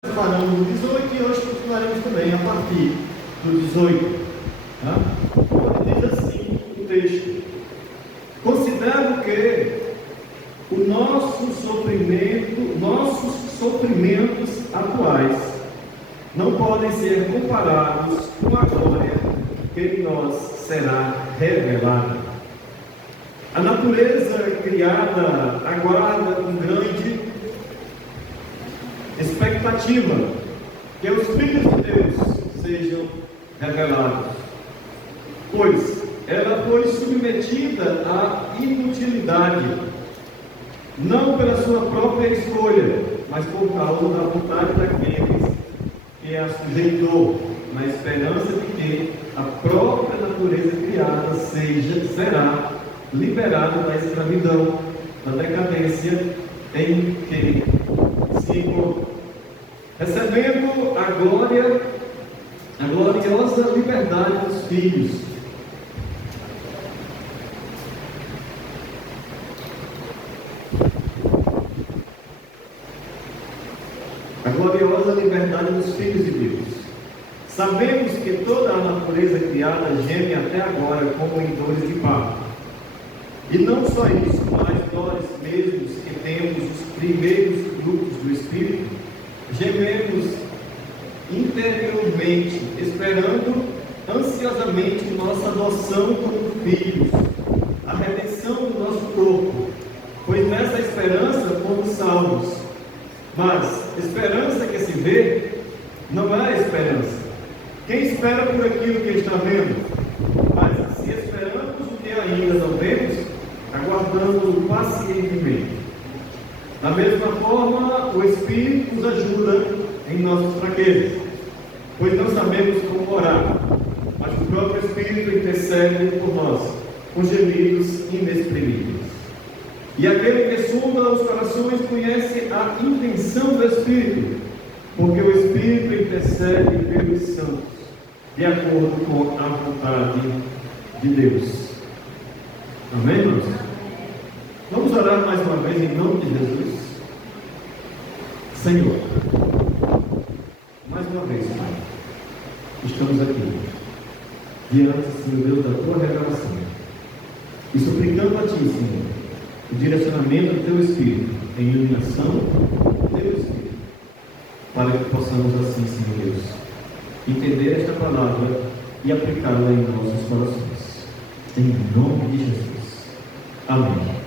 Paramos no 18 e hoje continuaremos também a partir do 18. Tá? Diz assim o texto: considero que nossos sofrimentos atuais não podem ser comparados com a glória que em nós será revelada. A natureza criada aguarda com grande expectativa que os filhos de Deus sejam revelados, pois ela foi submetida à inutilidade, não pela sua própria escolha, mas por causa da vontade daqueles que a sujeitou, na esperança de que a própria natureza criada será liberada da escravidão, da decadência em que se encontra, recebendo a gloriosa liberdade dos filhos. A gloriosa liberdade dos filhos de Deus. Sabemos que toda a natureza criada geme até agora como em dores de parto. E não só isso, mas nós mesmos que temos os primeiros frutos do Espírito, gememos interiormente, esperando ansiosamente nossa adoção como filhos, a redenção do nosso corpo, pois nessa esperança fomos salvos. Mas esperança que se vê não é esperança. Quem espera por aquilo que está vendo? Mas se esperamos o que ainda não vemos, aguardando pacientemente. Da mesma forma, o Espírito nos ajuda em nossas fraquezas, pois não sabemos como orar, mas o próprio Espírito intercede por nós, com gemidos inexprimíveis. E aquele que sonda os corações conhece a intenção do Espírito, porque o Espírito intercede pelos santos, de acordo com a vontade de Deus. Amém, irmãos? Vamos orar mais uma vez em nome de Jesus. Senhor, mais uma vez, Pai, estamos aqui, diante, Senhor Deus, da Tua revelação, e suplicando a Ti, Senhor, o direcionamento do Teu Espírito, em iluminação do Teu Espírito, para que possamos assim, Senhor Deus, entender esta palavra e aplicá-la em nossos corações. Em nome de Jesus. Amém.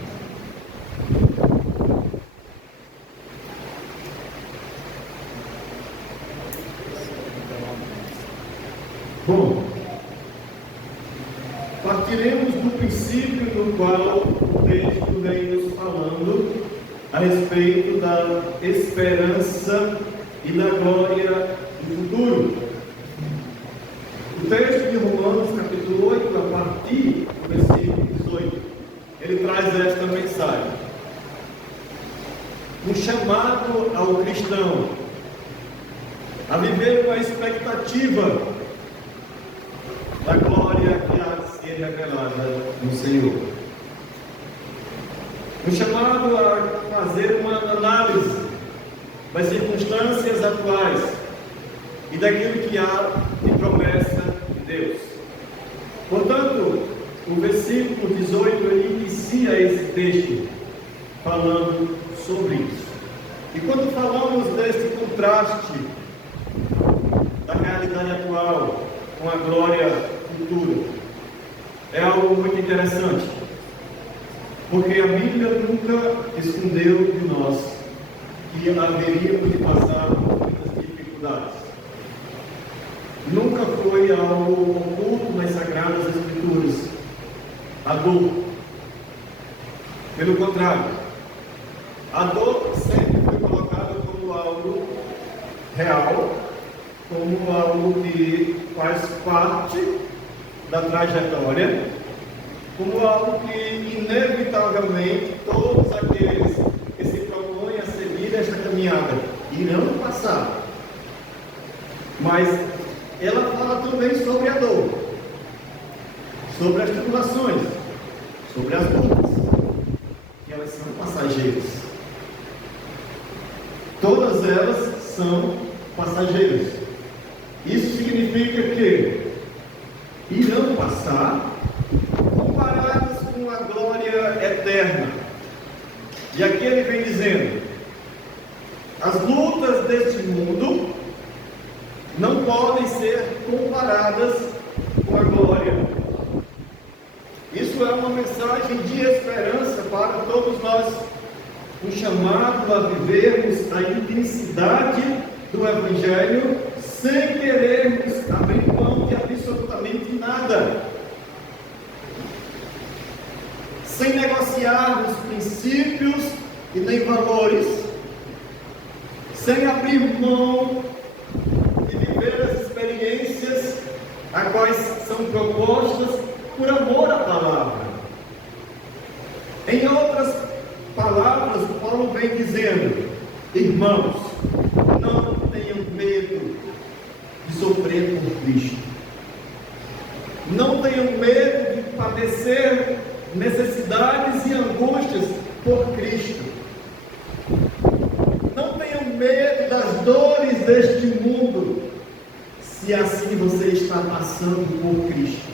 Bom, partiremos do princípio no qual o texto vem nos falando a respeito da esperança e da glória do futuro. O texto de Romanos, capítulo 8, a partir do versículo 18, ele traz esta mensagem: um chamado ao cristão a viver com a expectativa da glória que há de ser revelada no Senhor. Um chamado a fazer uma análise das circunstâncias atuais e daquilo que há de promessa de Deus. Portanto, o versículo 18 ele inicia esse texto falando sobre isso. E quando falamos desse contraste da realidade atual com a glória futura, é algo muito interessante, porque a Bíblia nunca escondeu de nós que haveríamos de passar por muitas dificuldades. Nunca foi algo oculto nas Sagradas Escrituras a dor. Pelo contrário, a dor sempre foi colocada como algo real, como algo que faz parte da trajetória, como algo que inevitavelmente todos aqueles que se propõem a seguir esta caminhada irão passar. Mas ela fala também sobre a dor, sobre as tribulações, sobre as lutas, que elas são passageiras. Todas elas são passageiros. Isso significa que irão passar, comparadas com a glória eterna. E aqui ele vem dizendo: as lutas deste mundo não podem ser comparadas com a glória. Isso é uma mensagem de esperança para todos nós, um chamado a vivermos a intensidade do Evangelho sem querermos abrir mão de absolutamente nada, sem negociarmos princípios e nem valores, sem abrir mão de viver as experiências a quais são propostas por amor à palavra. Em outras palavras, Paulo vem dizendo: irmãos, não tenham medo de sofrer por Cristo. Não tenham medo de padecer necessidades e angústias por Cristo. Não tenham medo das dores deste mundo, se assim você está passando por Cristo,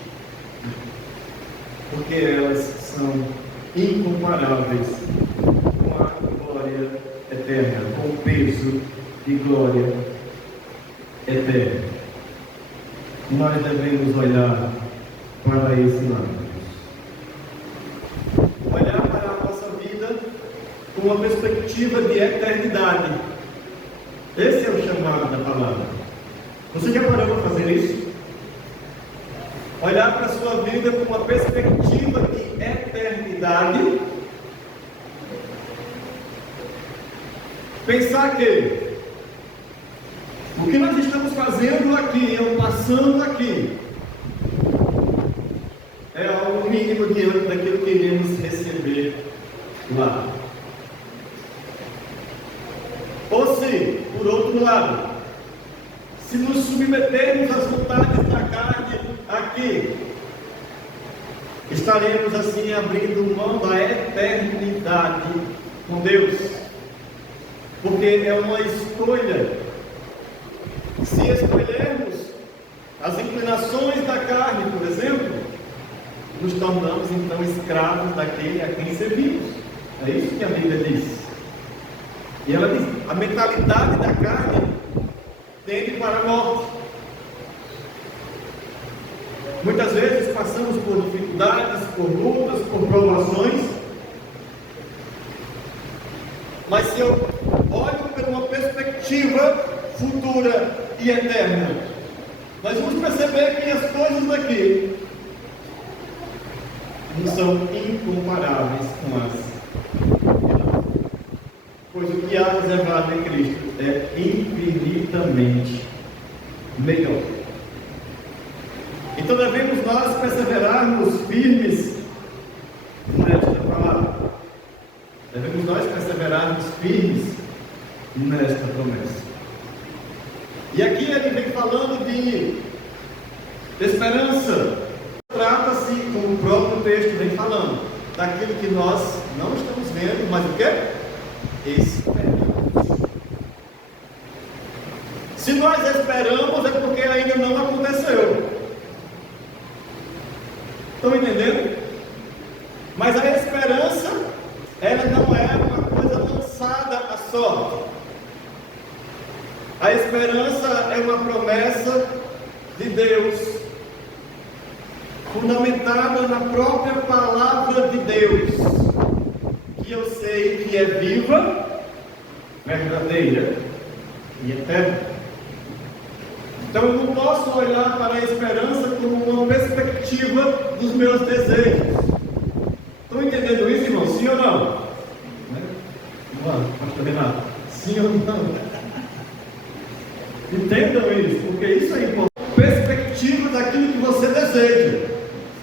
porque elas são incomparáveis com a glória eterna, com o peso de glória eterna. Nós devemos olhar para esse lado, olhar para a nossa vida com uma perspectiva de eternidade. Esse é o chamado da palavra. Você já parou para fazer isso? Olhar para a sua vida com uma perspectiva de eternidade. Pensar que o que nós estamos fazendo aqui, ou passando aqui, é algo mínimo diante daquilo que iremos receber lá. Ou se, por outro lado, se nos submetermos às vontades da carne aqui, estaremos assim abrindo mão da eternidade com Deus, porque é uma escolha. Se escolhermos as inclinações da carne, por exemplo, nos tornamos então escravos daquele a quem servimos. É isso que a Bíblia diz. E ela diz: a mentalidade da carne tende para a morte. Muitas vezes passamos por dificuldades, por lutas, por provações, mas se eu olho por uma perspectiva futura e eterna, nós vamos perceber que as coisas daqui não são incomparáveis com as, pois o que há reservado em Cristo é infinitamente melhor. Então devemos nós perseverarmos firmes nesta palavra. Devemos nós perseverarmos firmes nesta promessa. E aqui ele vem falando de esperança. Trata-se, como o próprio texto vem falando, daquilo que nós não estamos vendo, mas o quê? Esperamos. Se nós esperamos, é porque ainda não aconteceu. Estão entendendo? Mas a esperança, ela não é uma coisa lançada à sorte. A esperança é uma promessa de Deus, fundamentada na própria palavra de Deus, que eu sei que é viva, verdadeira e eterna. Então eu não posso olhar para a esperança como uma perspectiva dos meus desejos. Estão entendendo isso, irmão? Sim ou não? Pastor Renato, sim ou não? Entendam isso, porque isso é importante. Perspectiva daquilo que você deseja.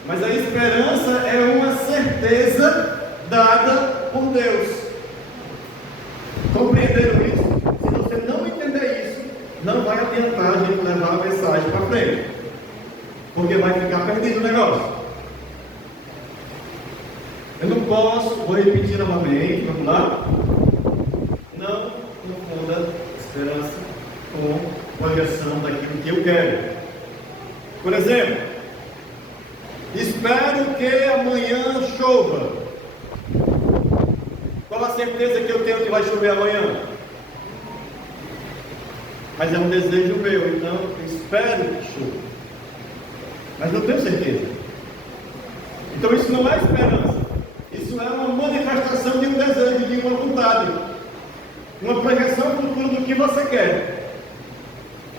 Mas a esperança é uma certeza dada por Deus. Compreenderam isso? Se você não entender isso, não vai adiantar a gente levar a mensagem para frente, porque vai ficar perdido o negócio. Eu não posso, vou repetir novamente, vamos lá? Não confunda esperança com projeção daquilo que eu quero. Por exemplo, espero que amanhã chova. Qual a certeza que eu tenho que vai chover amanhã? Mas é um desejo meu, então eu espero que chova. Mas não tenho certeza. Então isso não é esperança. Isso é uma manifestação de um desejo, de uma vontade. Uma projeção futura do que você quer.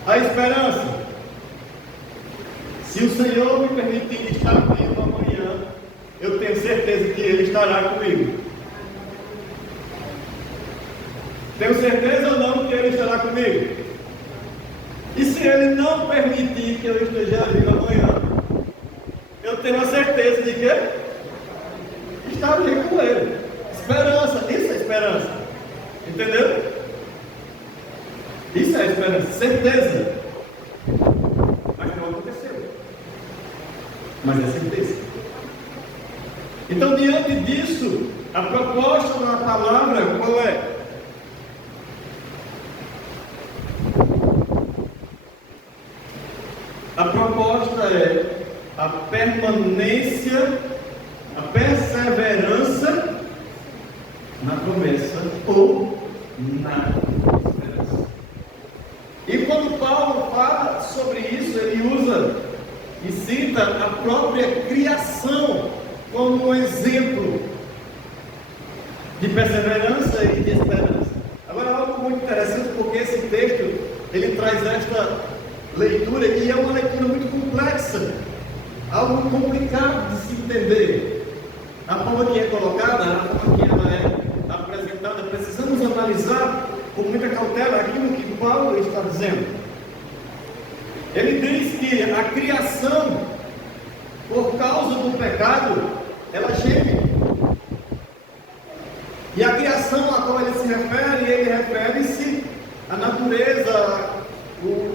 A esperança. Se o Senhor me permitir estar vivo amanhã, eu tenho certeza que Ele estará comigo. Tenho certeza ou não que Ele estará comigo? E se Ele não permitir que eu esteja vivo amanhã, eu tenho a certeza de que estarei com Ele. Esperança, isso é esperança. Entendeu? Isso é esperança, certeza. Mas não aconteceu. Mas é certeza. Então, diante disso, a proposta da palavra qual é? A proposta é a permanência, a perseverança na promessa ou na esperança. E quando Paulo fala sobre isso, ele usa e cita a própria criação como um exemplo de perseverança e de esperança. Agora, algo muito interessante, porque esse texto ele traz esta leitura e é uma leitura muito complexa, algo complicado de se entender. A forma que é colocada, a forma que ela é apresentada, precisamos analisar com muita cautela aquilo que Paulo está dizendo. Ele diz que a criação, por causa do pecado, ela geme. E a criação a qual ele se refere, ele refere-se à natureza,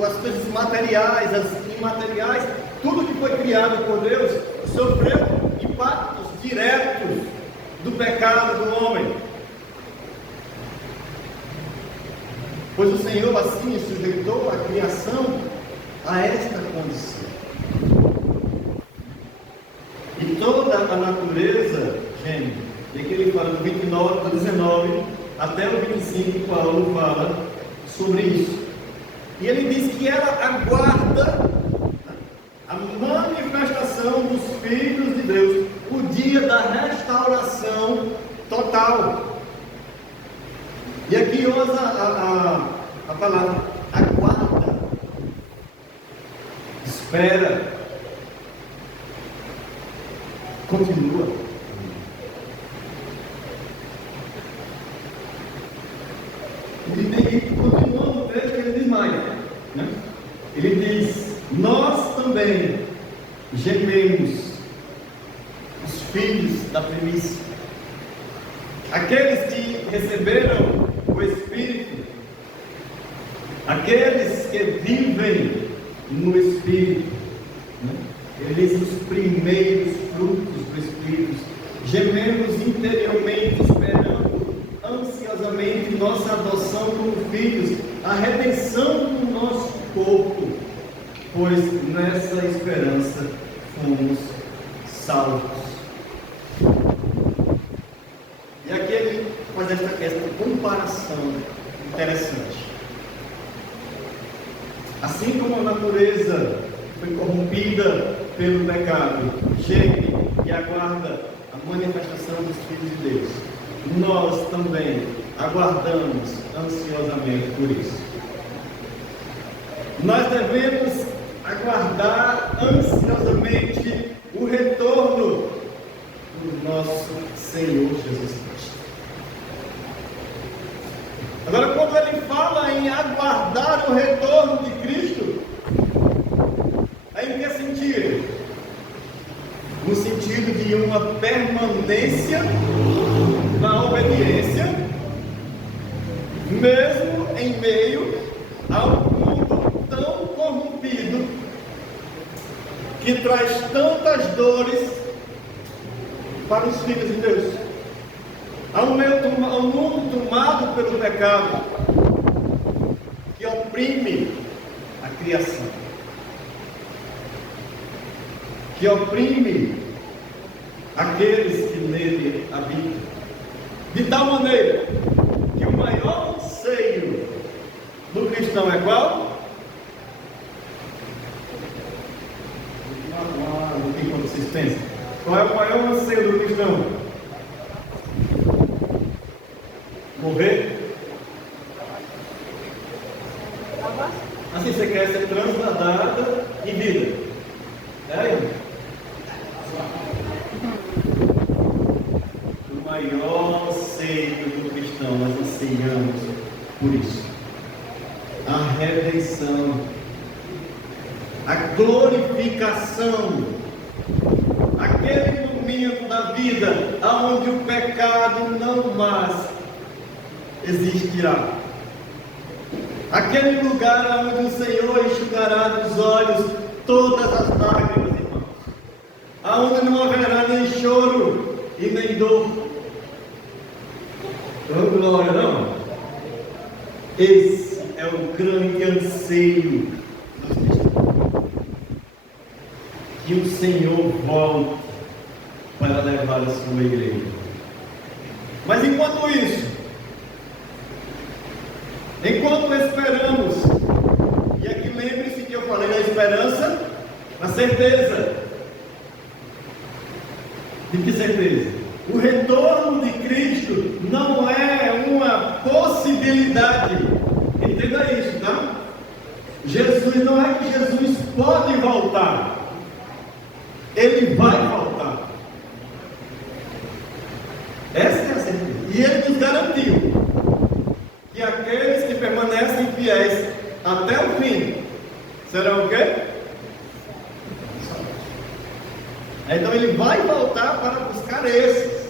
as coisas materiais, as imateriais, tudo que foi criado por Deus sofreu impactos diretos do pecado do homem. Pois o Senhor assim sujeitou a criação a esta condição. E toda a natureza geme. E aqui ele fala do 29, do 19 até o 25, Paulo fala sobre isso. E ele diz que ela aguarda a manifestação dos filhos de Deus, o dia da restauração total. E aqui usa a palavra aguarda, espera, continua. E continuando o texto, ele diz mais, né? Ele diz: nós também gememos, os filhos da primícia, aqueles que receberam o Espírito, aqueles que vivem no Espírito, né? Ele diz: os primeiros frutos do Espírito, gememos interiormente, esperando ansiosamente nossa adoção como filhos, a redenção do nosso corpo, pois nessa esperança fomos salvos. E aqui ele faz esta comparação interessante. Assim como a natureza foi corrompida pelo pecado, geme e aguarda a manifestação dos filhos de Deus, nós também aguardamos ansiosamente por isso. Nós devemos aguardar ansiosamente o retorno do nosso Senhor Jesus Cristo. Agora, quando ele fala em aguardar o retorno de Cristo, é em que sentido? No sentido de uma permanência na obediência, mesmo em meio a um mundo tão corrompido, que traz tantas dores para os filhos de Deus. Há um mundo tomado pelo pecado, que oprime, a criação, que oprime aqueles que nele habitam, de tal maneira que o maior anseio do cristão é qual? Não tem como vocês pensam. Qual é o maior anseio do cristão? Morrer? Assim você quer ser transladada em vida. É? O maior anseio do cristão, nós anseiamos por isso. A redenção, a glorificação, aquele momento da vida onde o pecado não mais existirá. Aquele lugar onde o Senhor enxugará dos olhos todas as lágrimas, irmãos. Aonde não haverá nem choro e nem dor. Oh, glória, não? Esse é o grande anseio dos cristãos. Que o Senhor volte para levar a sua igreja. Mas enquanto isso, enquanto esperamos, e aqui lembre-se que eu falei da esperança, a certeza. De que certeza? O retorno de Cristo não é uma possibilidade. Entenda isso, tá? Jesus, não é que Jesus pode voltar. Ele vai voltar. Essa é a certeza. E Ele nos garantiu que aqueles que permanecem fiéis até o fim serão o quê? Então Ele vai voltar para buscar esses.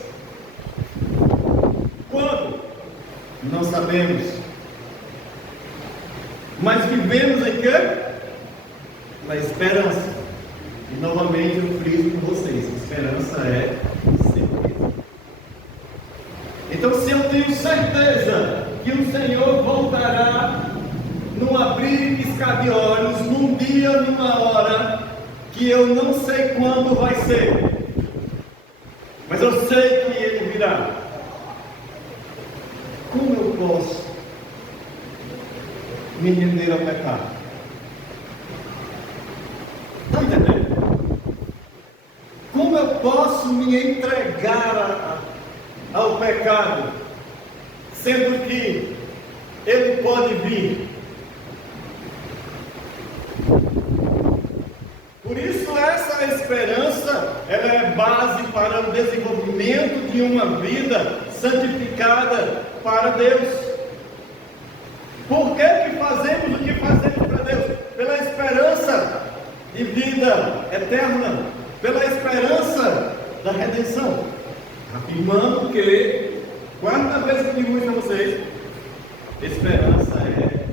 Quando? Não sabemos. Mas vivemos em quê? Na esperança. E novamente eu friso com vocês: esperança é certeza. Então, se eu tenho certeza que o Senhor voltará num abrir e piscar de olhos, num dia, numa hora, que eu não sei quando vai ser, mas eu sei que Ele virá, como eu posso me render ao pecado? Está entendendo? Como eu posso me entregar ao pecado, sendo que ele pode vir? Por isso essa esperança, ela é base para o desenvolvimento de uma vida santificada para Deus. Por que fazemos o que fazemos para Deus? Pela esperança de vida eterna, pela esperança da redenção, afirmando que, quarta vez que eu digo isso a vocês, esperança é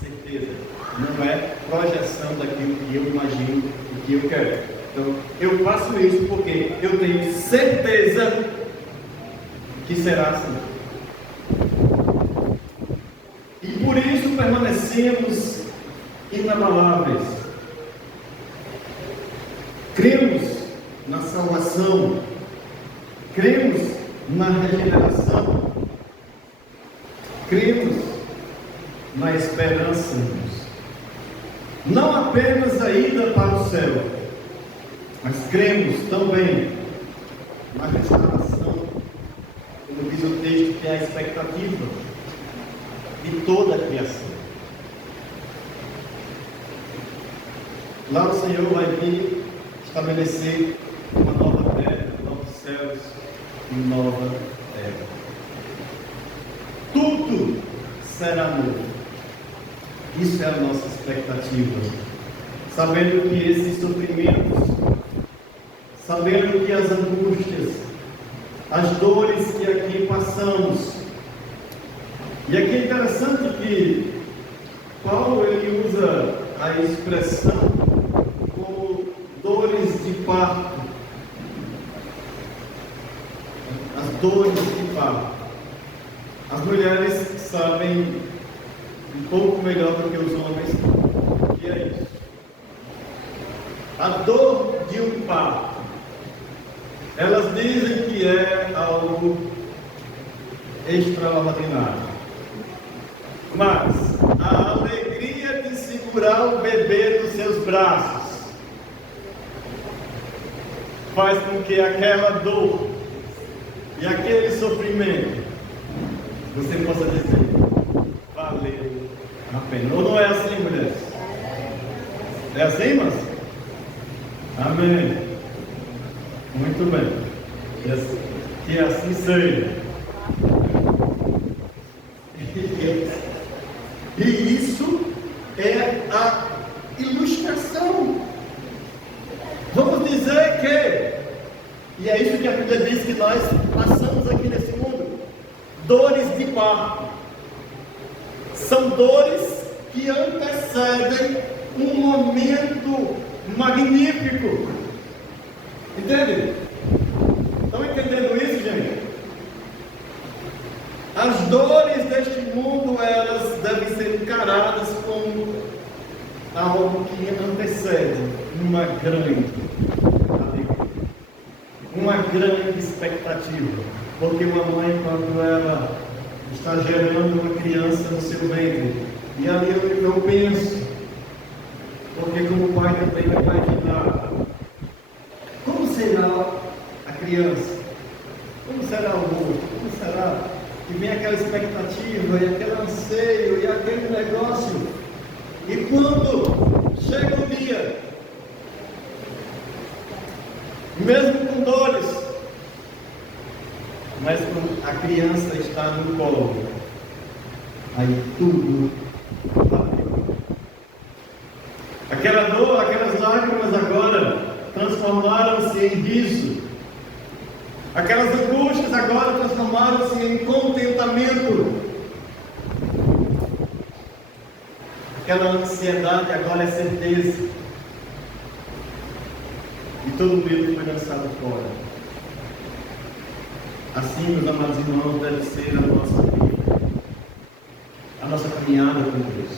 certeza, não é projeção daquilo que eu imagino, o que eu quero. Então, eu faço isso porque eu tenho certeza que será assim. E por isso permanecemos inabaláveis. Cremos na salvação, cremos na regeneração, cremos na esperança, não apenas a ida para o céu, mas cremos também na restauração, como diz o texto, que é a expectativa de toda a criação. Lá o Senhor vai vir estabelecer uma nova terra, novos céus e nova terra. Tudo será novo. Isso é a nossa expectativa. Sabendo que esses sofrimentos, sabendo que as angústias, as dores que aqui passamos, e aqui é interessante que Paulo ele usa a expressão como dores de parto. As dores de parto. As mulheres sabem um pouco melhor do que os homens que a dor de um parto. Elas dizem que é algo extraordinário. Mas a alegria de segurar o bebê nos seus braços faz com que aquela dor e aquele sofrimento você possa dizer: valeu a pena. Ou não é assim, mulheres? É assim, irmãs? Amém. Muito bem. Que assim seja. E isso é a ilustração. Vamos dizer que, e é isso que a Bíblia diz que nós passamos aqui nesse mundo, dores de parto. São dores que antecedem um momento magnífico. Entende? Estão entendendo isso, gente? As dores deste mundo, elas devem ser encaradas como algo que antecede uma grande alegria, uma grande expectativa. Porque uma mãe, quando ela está gerando uma criança no seu ventre, e ali eu penso, porque como pai também vai imaginar, como será a criança? Como será o rosto? Como será? E vem aquela expectativa, e aquele anseio, e aquele negócio. E quando chega o dia, mesmo com dores, mas quando a criança está no colo, aí tudo valeu. Aquela dor, aquelas lágrimas agora transformaram-se em riso. Aquelas angústias agora transformaram-se em contentamento. Aquela ansiedade agora é certeza. E todo medo foi lançado fora. Assim, meus amados irmãos, deve ser a nossa vida, a nossa caminhada com Deus.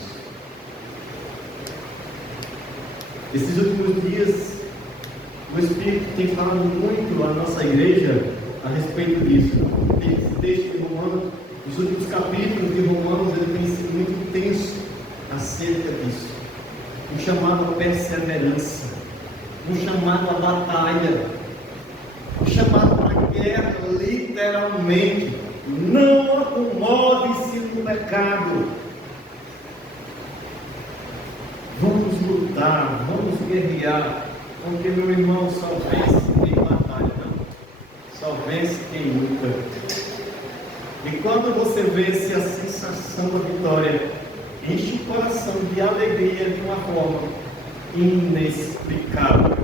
Esses últimos dias, o Espírito tem falado muito à nossa igreja a respeito disso. Esse texto de Romanos, os últimos capítulos de Romanos, ele tem sido muito intenso acerca disso. Um chamado à perseverança, um chamado à batalha, um chamado para a guerra, literalmente. Não acomode-se no pecado. Vamos lutar, vamos guerrear. Porque, meu irmão, só vence quem batalha, não. Só vence quem luta. E quando você vence, a sensação da vitória enche o coração de alegria de uma forma inexplicável.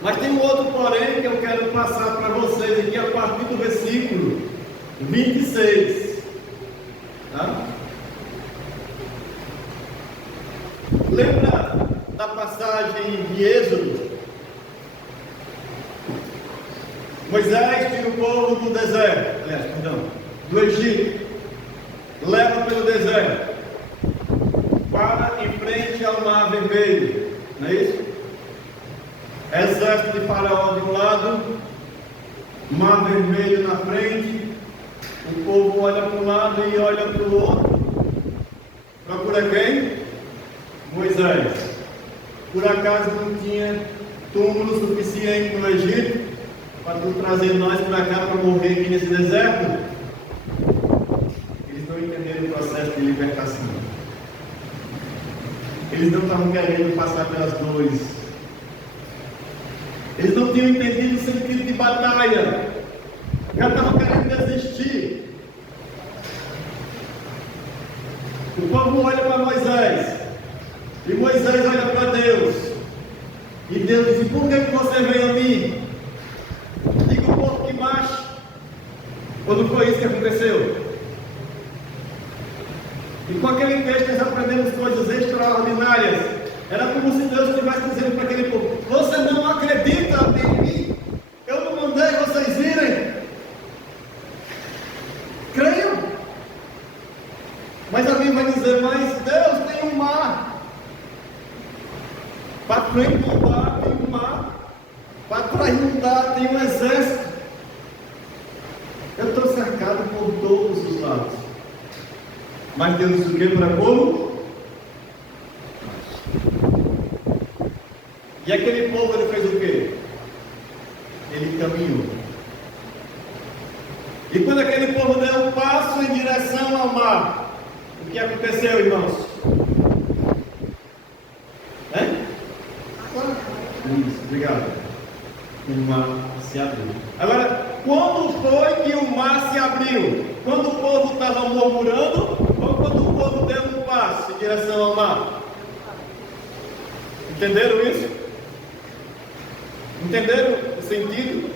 Mas tem um outro porém que eu quero passar para vocês aqui a partir do versículo 26. Tá? Lembra da passagem de Êxodo? Moisés tira o povo do deserto, do Egito, leva pelo deserto, para em frente ao Mar Vermelho, não é isso? Exército de Faraó de um lado, Mar Vermelho na frente, o povo olha para um lado e olha para o outro. Procura quem? Moisés. Por acaso não tinha túmulo suficiente no Egito para tu trazer nós para cá para morrer aqui nesse deserto? Eles não entenderam o processo de libertação. Eles não estavam querendo passar pelas dores. Eles não tinham entendido o sentido de batalha. Já estavam querendo desistir. O povo olha para Moisés. E Moisés olha para Deus. E Deus diz: por que você veio a mim? Diga o povo que macho. Ou não foi isso que aconteceu? E com aquele texto nós aprendemos coisas extraordinárias. Era como se Deus estivesse dizendo para aquele povo: você não acredita em mim? Eu não mandei vocês irem. Creiam. Mas alguém vai dizer: mas Deus tem um mar. Para frente não dá, tem um mar. Para trás não dá, tem um exército. Eu estou cercado por todos os lados. Mas Deus escolheu para como? E aquele povo, ele fez o quê? Ele caminhou. E quando aquele povo deu um passo em direção ao mar, o que aconteceu, irmãos? Isso, obrigado. O mar se abriu. Agora, quando foi que o mar se abriu? Quando o povo estava murmurando ou quando o povo deu um passo em direção ao mar? Entenderam isso? Entenderam o sentido?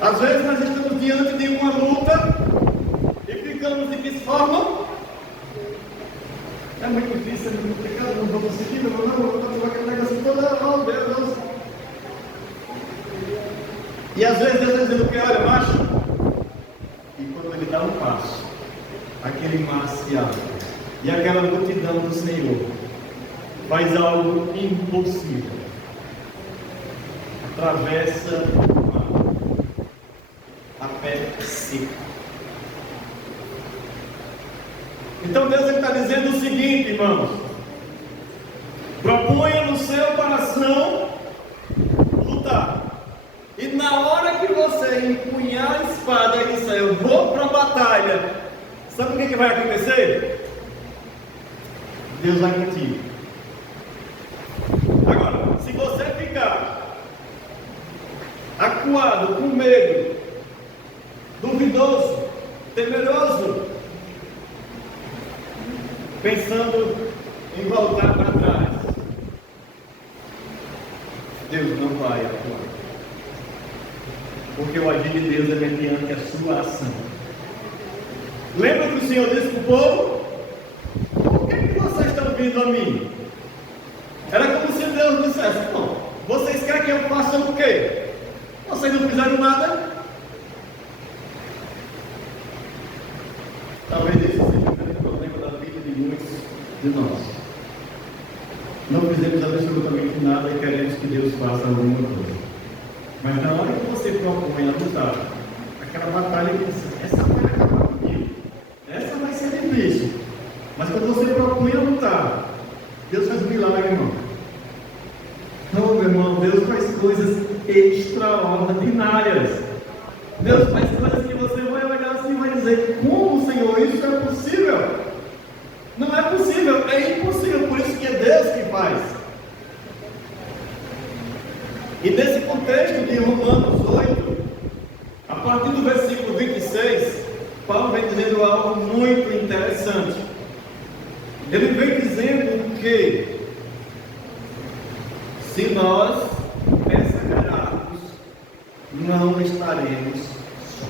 Às vezes nós estamos diante de uma luta e ficamos de que forma? É muito difícil, é muito complicado, não vou conseguir, não vou aquele negócio todo, oh Deus. E às vezes Deus está dizendo que olha, macho, e quando ele dá um passo, aquele mar se abre, e aquela multidão do Senhor faz algo impossível, atravessa o mar, a pé seco. Então Deus está dizendo o seguinte, irmãos: proponha no seu coração lutar. E na hora que você empunhar a espada e disser, eu vou para a batalha, sabe o que vai acontecer? Deus vai contigo. Agora, se você ficar acuado, com medo, duvidoso, temeroso, pensando em voltar para trás, Deus não vai atuar. Porque o agir de Deus é mediante a sua ação. Lembra que o Senhor disse para o povo? Por que vocês estão vindo a mim? Era como se Deus dissesse, não, vocês querem que eu faça o quê? Vocês não fizeram nada? Talvez esse seja o grande problema da vida de muitos de nós. Não fizemos absolutamente nada e queremos que Deus faça alguma coisa. Mas na hora que você propõe a lutar, aquela batalha que diz, essa vai acabar comigo, essa vai ser difícil. Mas quando você propõe a lutar, Deus faz um milagre, irmão. Não, meu irmão, Deus faz coisas extraordinárias. Deus faz coisas que você vai olhar assim e vai dizer, como, Senhor, isso é possível? Não é possível, é impossível, por isso que é Deus que faz. E nesse contexto de Romanos 8, a partir do versículo 26, Paulo vem dizendo algo muito interessante. Ele vem dizendo que se nós perseverarmos, não estaremos só.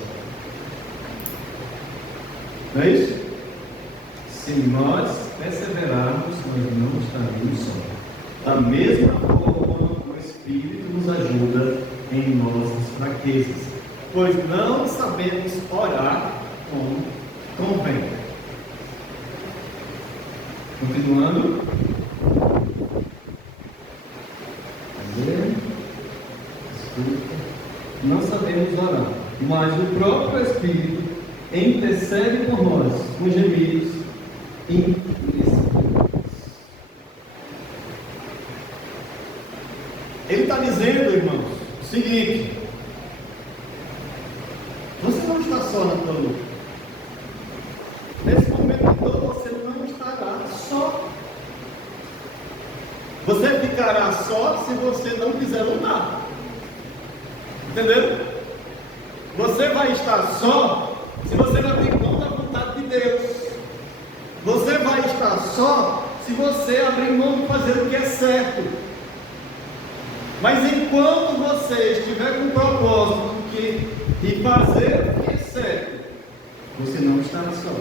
Não é isso? Se nós perseverarmos, nós não estaremos só. Da mesma forma, o Espírito nos ajuda em nossas fraquezas, pois não sabemos orar como convém. Continuando. Não sabemos orar, mas o próprio Espírito intercede por nós com gemidos inexprimíveis. Ele está dizendo, irmãos, o seguinte: você não está só na tua luta. Nesse momento de dor, você não estará só. Você ficará só se você não quiser lutar. Entendeu? Você vai estar só se você não abrir mão da vontade de Deus. Você vai estar só se você abrir mão de fazer o que é certo. Mas enquanto você estiver com o propósito de fazer o que é certo, você não estará só,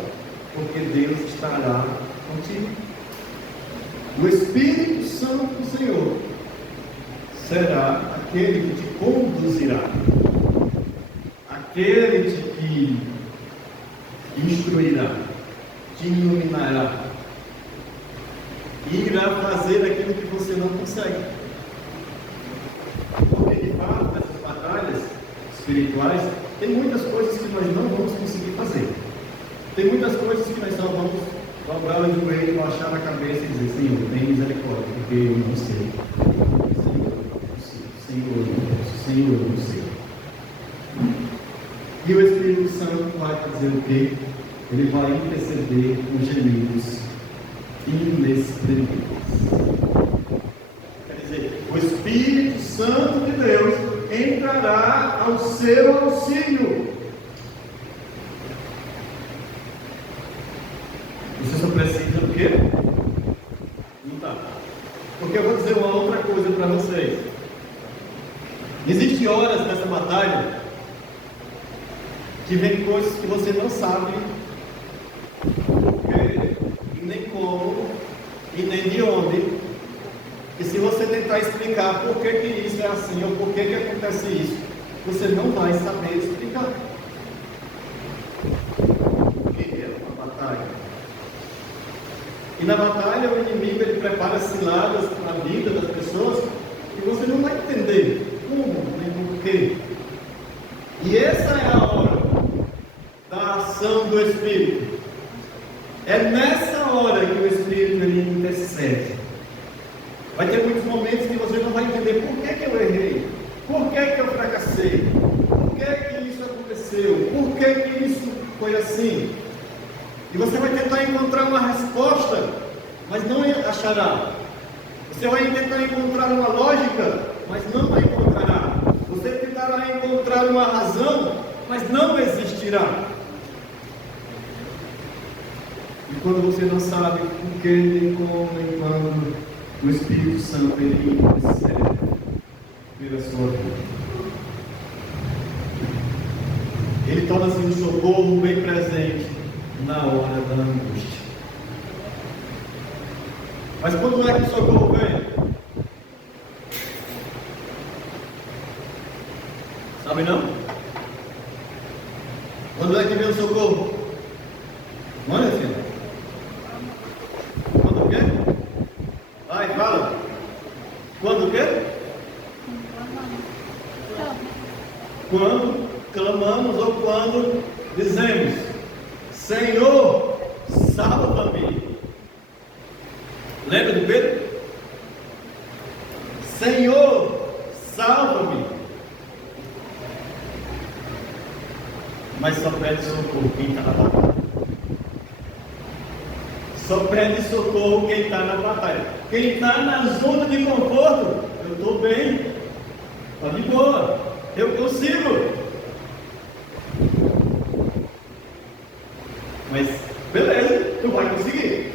porque Deus estará contigo. O Espírito Santo do Senhor será aquele que te conduzirá, aquele que te instruirá, te iluminará irá fazer aquilo que você não consegue. Porque de fato, nessas batalhas espirituais, tem muitas coisas que nós não vamos conseguir fazer. Tem muitas coisas que nós só vamos dobrar o joelho, baixar na cabeça e dizer: Senhor, tem misericórdia, porque eu não sei. Senhor, eu não sei. E o Espírito Santo vai fazer o quê? Ele vai interceder com gemidos inexprimíveis. Quer dizer, o Espírito Santo de Deus entrará ao seu auxílio. Você só precisa do quê? Não tá. Porque eu vou dizer uma outra coisa para vocês. Existem horas nessa batalha que vem coisas que você não sabe porque, e nem como, e nem de onde. E se você tentar explicar por que isso é assim, ou por que acontece isso, você não vai saber explicar. Porque é uma batalha. E na batalha o inimigo ele prepara ciladas para a vida das pessoas e você não vai entender como, nem porquê. E essa é a hora da ação do Espírito. É nessa hora que o Espírito ele intercede. Vai ter muitos momentos que você não vai entender por que eu errei, por que eu fracassei, por que isso aconteceu, por que isso foi assim. E você vai tentar encontrar uma resposta, mas não achará. Você vai tentar encontrar uma lógica, mas não a encontrará. Você tentará encontrar uma razão, mas não existirá. E quando você não sabe por que, nem como, nem quando, o Espírito Santo ele intercede pela sua vida. Ele torna-se um socorro bem presente na hora da angústia. Mas quando é que o socorro vem? Sabe não? Quando é que vem o socorro? Olha, filho. Quando o quê? Vai, fala. Quando o quê? Quando clamamos ou quando dizemos: Senhor, salva-me. Lembra de Pedro? Senhor, salva-me. Mas só pede socorro quem está na batalha. Só pede socorro quem está na batalha. Quem está na zona de conforto, eu estou bem, está de boa, eu consigo. Mas beleza, tu vai conseguir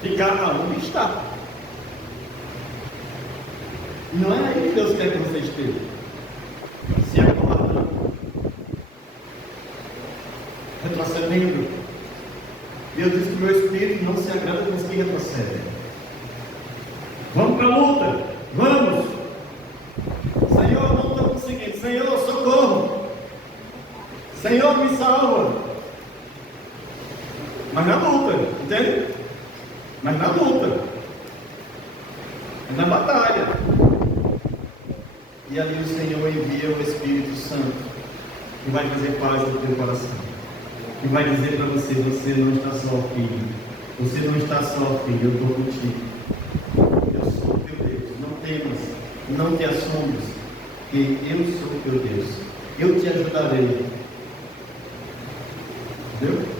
ficar onde está. Não é aí que Deus quer que você esteja. Se aguardando, retrocedendo. Deus diz que o meu espírito não se agrada com os que retrocedem. Vamos para a luta, vamos. Senhor, não estou conseguindo. Senhor, socorro. Senhor, me salva. Mas na luta, entende? Mas na luta, é na batalha. E ali o Senhor envia o Espírito Santo, que vai trazer paz no teu coração, que vai dizer para você: você não está só, filho, você não está só, filho, eu estou contigo, eu sou teu Deus, não temas, não te assombres, que eu sou teu Deus, eu te ajudarei. Entendeu?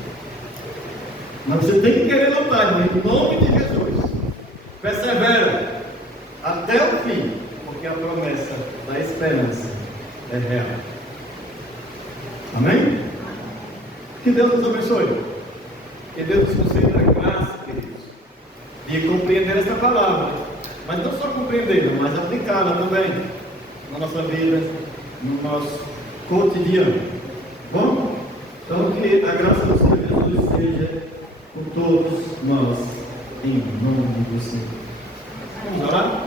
Mas você tem que querer lutar, irmão, em nome de Jesus. Persevera até o fim, porque a promessa da esperança é real. Amém? Que Deus nos abençoe. Que Deus nos conceda a graça, queridos, de compreender esta palavra. Mas não só compreendê-la, mas aplicá-la também na nossa vida, no nosso cotidiano. Bom? Então que a graça do Senhor Jesus seja com todos nós, em nome do Senhor. Vamos orar?